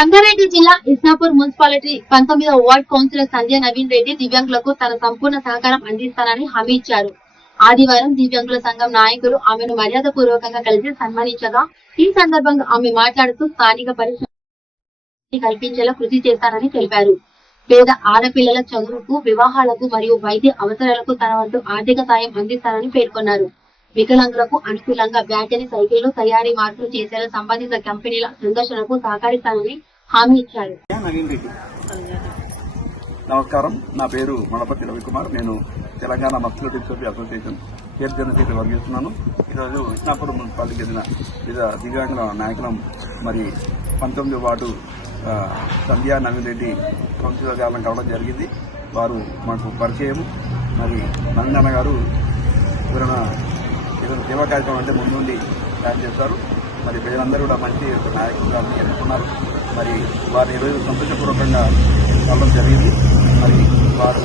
సంగారెడ్డి జిల్లా Isnapur municipality 19వ ward councillor సంధ్య నవీన్ రెడ్డి దివ్యాంగులకు తన సంపూర్ణ సహకారం అందిస్తానని హామీ ఇచ్చారు. ఆదివారం దివ్యాంగుల సంఘం నాయకులు ఆమెను మర్యాదపూర్వకంగా కలిసి సన్మానించగా ఈ సందర్భంగా ఆమె మాట్లాడుతూ స్థానిక పరిశ్రమ కల్పించేలా కృషి చేస్తారని తెలిపారు. పేద ఆడపిల్లల చదువుకు, వివాహాలకు మరియు వైద్య అవసరాలకు తన వంతు ఆర్థిక సాయం అందిస్తారని పేర్కొన్నారు. వికలాంగులకు అనుకూలంగా బ్యాటరీ సైకిళ్లు తయారీ మార్పులు చేసేలా సంబంధిత కంపెనీల సందర్శనకు సహకరిస్తానని హామీ ఇచ్చారు. నమస్కారం, నా పేరు మడపతి రవికుమార్. నేను Telangana muscular dystrophy association chair general secretary work చేస్తున్నాను. ఈరోజు ఇస్నాపూర్ మున్సిపాలిటీకి చెందిన దివ్యాంగుల నాయకులం మరి 19వ వార్డు సంధ్యా నవీన్ రెడ్డి కౌన్సిలర్ గారిని కావడం జరిగింది. వారు మాకు పరిచయం. మరి నందన గారు ఎవరైనా సేవా కార్యక్రమం అంటే ముందు నుండి ప్లాన్ చేస్తారు. మరి ప్రజలందరూ కూడా మంచి నాయకులు ఎన్నుకున్నారు. మరి వారిని ఈరోజు సంతోషపూర్వకంగా కలవడం జరిగింది. మరి వారు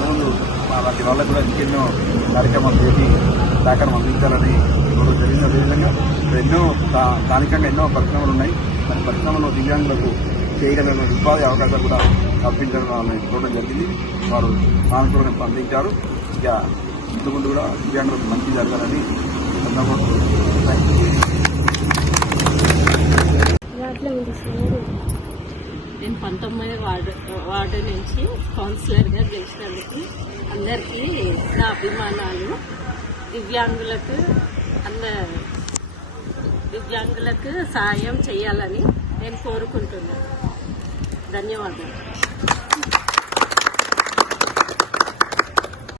ముందు అలాంటి వాళ్ళకు కూడా ఇంకెన్నో కార్యక్రమాలు చేసి సహకారం అందించాలని చూడడం జరిగింది. అదేవిధంగా ఎన్నో స్థానికంగా ఎన్నో పరిశ్రమలు ఉన్నాయి. మరి పరిశ్రమలో దివ్యాంగులకు చేయగలిగిన ఉపాధి అవకాశాలు కూడా కల్పించాలని చూడడం జరిగింది. వారు సానుకూలంగా స్పందించారు. ఇక ఇంత ముందు కూడా దివ్యాంగులకు మంచి జరగాలని నేను 19వ వార్డు నుంచి కౌన్సిలర్గా గెలిచినందుకు అందరికీ నా అభిమానాలు. దివ్యాంగులకు సాయం చేయాలని నేను కోరుకుంటున్నాను. ధన్యవాదాలు.